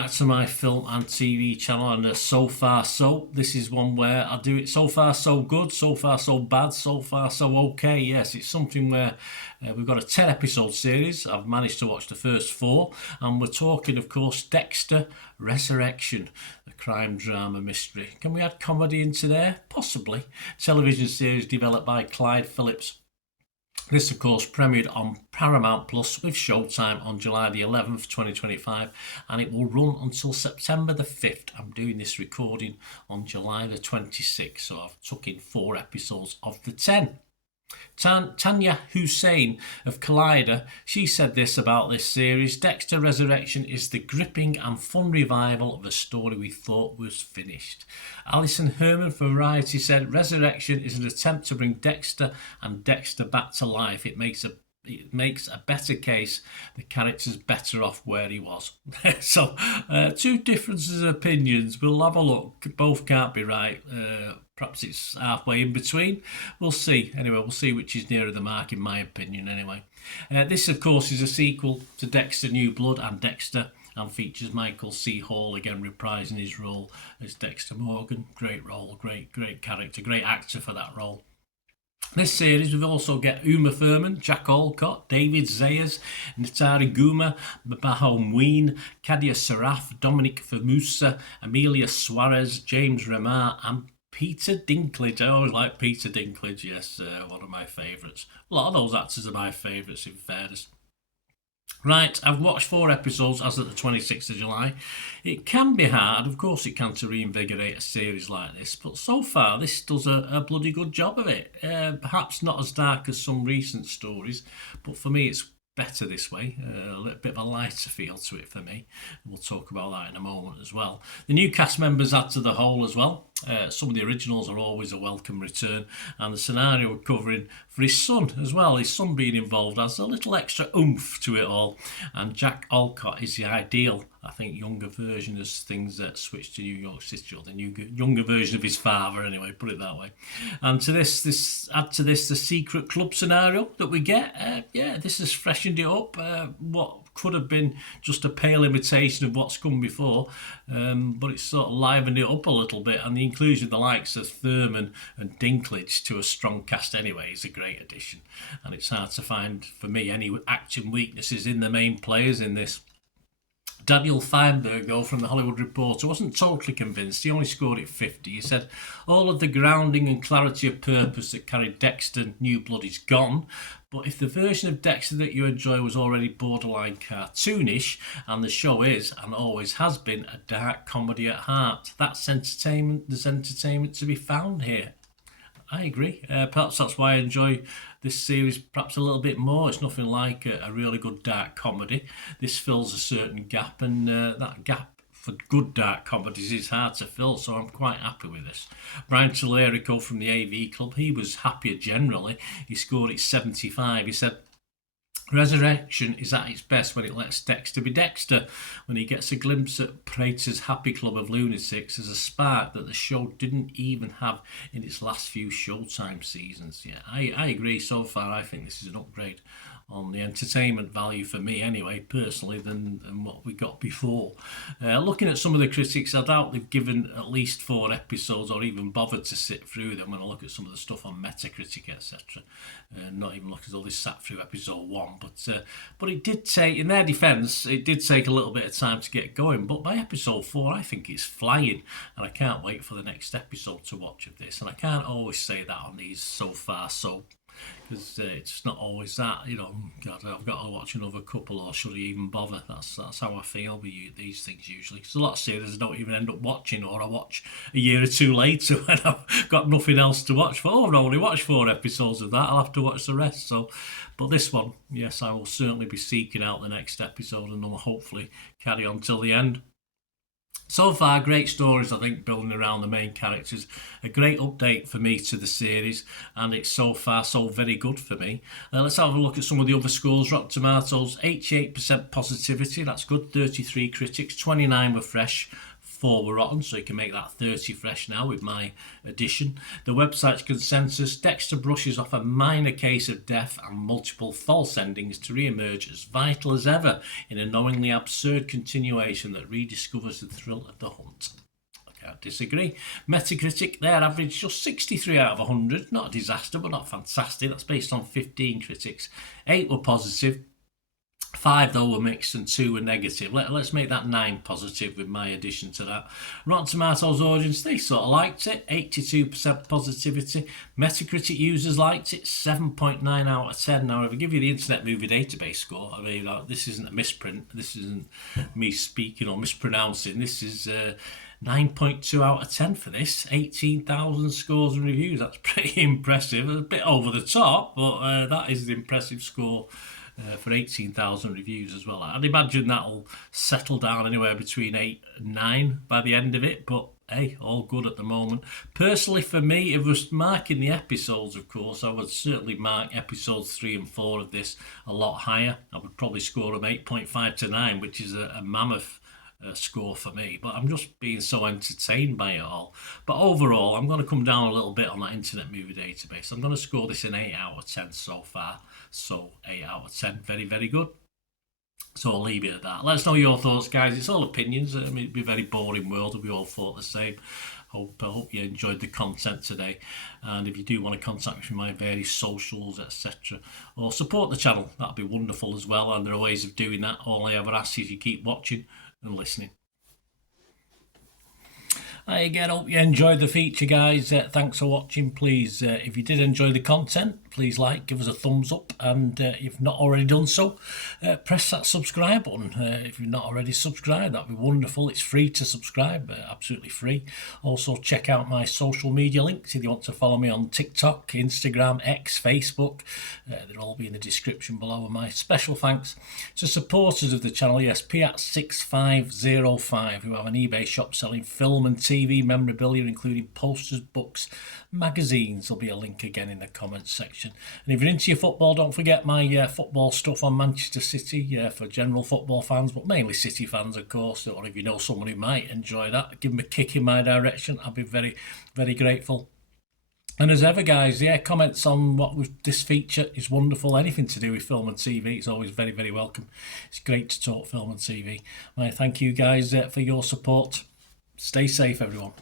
back to my film and TV channel and So Far So. This is one where I do it so far so good, so far so bad, so far so okay. Yes, it's something where we've got a 10 episode series. I've managed to watch the first 4 and we're talking, of course, Dexter Resurrection, a crime drama mystery. Can we add comedy into there? Possibly. Television series developed by Clyde Phillips. This, of course, premiered on Paramount Plus with Showtime on July the 11th, 2025, and it will run until September the 5th. I'm doing this recording on July the 26th, so I've took in 4 episodes of the 10. Tanya Hussein of Collider, she said this about this series: Dexter Resurrection is the gripping and fun revival of a story we thought was finished. Alison Herman from Variety said Resurrection is an attempt to bring Dexter and Dexter back to life. It makes a better case the character's better off where he was. So, 2 differences of opinions. We'll have a look. Both can't be right. Perhaps it's halfway in between. We'll see. Anyway, we'll see which is nearer the mark, in my opinion, anyway. This, of course, is a sequel to Dexter New Blood and Dexter, and features Michael C. Hall again reprising his role as Dexter Morgan. Great role, great character, great actor for that role. This series, we've also got Uma Thurman, Jack Olcott, David Zayas, Natari Guma, Bahom Ween, Kadia Saraf, Dominic Famusa, Amelia Suarez, James Remar, and Peter Dinklage. I always like Peter Dinklage, yes, one of my favourites. A lot of those actors are my favourites, in fairness. Right, I've watched 4 episodes as of the 26th of July. It can be hard, of course it can, to reinvigorate a series like this, but so far this does a bloody good job of it. Perhaps not as dark as some recent stories, but for me it's better this way, a little bit of a lighter feel to it for me. We'll talk about that in a moment as well. The new cast members add to the whole as well. Some of the originals are always a welcome return, and the scenario we're covering for his son as well. His son being involved adds a little extra oomph to it all, and Jack Olcott is the ideal, I think, younger version as things that switch to New York City, or the younger version of his father anyway, put it that way. And to this add to this the secret club scenario that we get. This has freshened it up. What could have been just a pale imitation of what's come before, but it's sort of livened it up a little bit, and the inclusion of the likes of Thurman and Dinklage to a strong cast anyway is a great addition, and it's hard to find, for me, any acting weaknesses in the main players in this. Daniel Feinberg, though, from The Hollywood Reporter, wasn't totally convinced. He only scored it 50. He said, all of the grounding and clarity of purpose that carried Dexter New Blood is gone, but if the version of Dexter that you enjoy was already borderline cartoonish, and the show is, and always has been, a dark comedy at heart, that's entertainment. There's entertainment to be found here. I agree. Perhaps that's why I enjoy this series perhaps a little bit more. It's nothing like a really good dark comedy. This fills a certain gap, and that gap for good dark comedies is hard to fill, so I'm quite happy with this. Brian Tallerico from the AV Club, he was happier generally. He scored it 75. He said, Resurrection is at its best when it lets Dexter be Dexter, when he gets a glimpse at Prater's happy club of lunatics as a spark that the show didn't even have in its last few Showtime seasons. Yeah, I agree. So far, I think this is an upgrade on the entertainment value for me anyway, personally, than what we got before. Looking at some of the critics, I doubt they've given at least 4 episodes or even bothered to sit through them when I look at some of the stuff on Metacritic, etc. Not even look as though they sat through episode 1, but it did take, in their defence, it did take a little bit of time to get going, but by episode 4 I think it's flying, and I can't wait for the next episode to watch of this. And I can't always say that on these so far so, because it's not always that, God, I've got to watch another couple, or should I even bother? That's how I feel with these things usually, because a lot of series I don't even end up watching, or I watch a year or 2 later when I've got nothing else to watch for. I've only watched 4 episodes of that, I'll have to watch the rest. So, but this one, yes, I will certainly be seeking out the next episode, and I'll hopefully carry on till the end. So far, great stories, I think, building around the main characters. A great update for me to the series, and it's so far so very good for me. Let's have a look at some of the other scores. Rotten Tomatoes, 88% positivity, that's good. 33 critics, 29 were fresh, 4 were rotten, so you can make that 30 fresh now with my addition. The website's consensus: Dexter brushes off a minor case of death and multiple false endings to re-emerge as vital as ever in a knowingly absurd continuation that rediscovers the thrill of the hunt. I can't disagree. Metacritic, their average just 63 out of 100. Not a disaster, but not fantastic. That's based on 15 critics. 8 were positive. 5 though were mixed and 2 were negative. Let's make that 9 positive with my addition to that. Rotten Tomatoes audience, they sort of liked it. 82% positivity. Metacritic users liked it. 7.9 out of 10. Now, if I give you the Internet Movie Database score, I mean, this isn't a misprint. This isn't me speaking or mispronouncing. This is 9.2 out of 10 for this. 18,000 scores and reviews. That's pretty impressive. A bit over the top, but that is the impressive score for 18,000 reviews as well. I'd imagine that'll settle down anywhere between 8 and 9 by the end of it, but hey, all good at the moment. Personally, for me, if I was marking the episodes, of course, I would certainly mark episodes 3 and 4 of this a lot higher. I would probably score them 8.5 to 9, which is a mammoth score for me, but I'm just being so entertained by it all. But overall, I'm going to come down a little bit on that Internet Movie Database. I'm going to score this an 8 out of 10 so far. So 8 out of 10, very, very good. So I'll leave it at that. Let us know your thoughts, guys. It's all opinions. I mean, it'd be a very boring world if we all thought the same. I hope you enjoyed the content today. And if you do want to contact me from my various socials, etc., or support the channel, that'd be wonderful as well. And there are ways of doing that. All I ever ask is you keep watching and listening. Hi again, hope you enjoyed the feature, guys. Thanks for watching. Please, if you did enjoy the content, please give us a thumbs up, and if you've not already done so, press that subscribe button. If you've not already subscribed, that'd be wonderful. It's free to subscribe, absolutely free. Also, check out my social media links if you want to follow me on TikTok, Instagram, X, Facebook. They'll all be in the description below. And my special thanks to supporters of the channel, yes, Piat6505, who have an eBay shop selling film and TV memorabilia, including posters, books, magazines. There'll be a link again in the comments section. And if you're into your football, don't forget my football stuff on Manchester City for general football fans, but mainly City fans, of course. Or if you know someone who might enjoy that, give them a kick in my direction. I'll be very, very grateful. And as ever, guys, comments on this feature is wonderful. Anything to do with film and TV, it's always very, very welcome. It's great to talk film and TV. I thank you guys for your support. Stay safe, everyone.